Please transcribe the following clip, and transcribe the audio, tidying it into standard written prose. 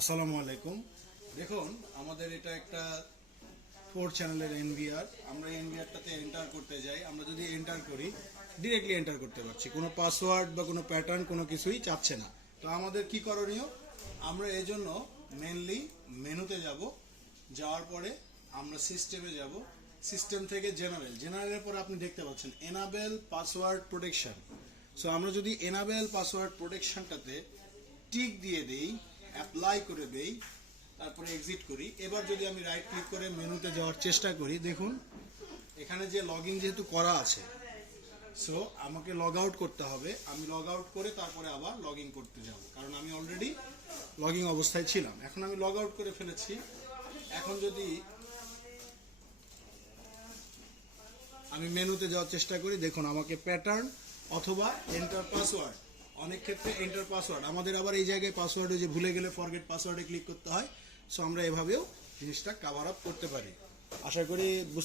আসসালামু আলাইকুম। দেখুন, আমাদের এটা একটা 4 চ্যানেলের এনভিআর। আমরা এনভিআরটাতে এন্টার করতে যাই। আমরা যদি এন্টার করি, ডিরেক্টলি এন্টার করতে পারছি, কোনো পাসওয়ার্ড বা কোনো প্যাটার্ন কোনো কিছুই চাচ্ছে না। তো আমাদের কি করণীয়? আমরা এজন্য মেনলি মেনুতে যাব, যাওয়ার পরে আমরা সিস্টেমে যাব, সিস্টেম থেকে জেনারেলের পরে আপনি দেখতে পাচ্ছেন এনাবেল পাসওয়ার্ড প্রোটেকশন। সো আমরা যদি এনাবেল পাসওয়ার্ড প্রোটেকশনটাতে টিক দিয়ে দেই, অ্যাপ্লাই করে দেই, তারপরে এক্সিট করি। এবার যদি আমি রাইট ক্লিক করে মেনুতে যাওয়ার চেষ্টা করি, দেখুন এখানে যে লগ ইন যেহেতু করা আছে, সো আমাকে লগ আউট করতে হবে। আমি লগ আউট করে তারপরে আবার লগ ইন করতে যাব, কারণ আমি অলরেডি লগ ইন অবস্থায় ছিলাম। এখন আমি লগ আউট করে ফেলেছি। এখন যদি আমি মেনুতে যাওয়ার চেষ্টা করি, দেখুন আমাকে প্যাটার্ন অথবা এন্টার পাসওয়ার্ড, অনেক ক্ষেত্রে এন্টার পাসওয়ার্ড, আমাদের আবার এই জায়গায় পাসওয়ার্ড যে ভুলে গেলে ফরগেট পাসওয়ার্ডে ক্লিক করতে হয়। সো আমরা এভাবেও জিনিসটা কভার আপ করতে পারি। আশা করি বুঝতে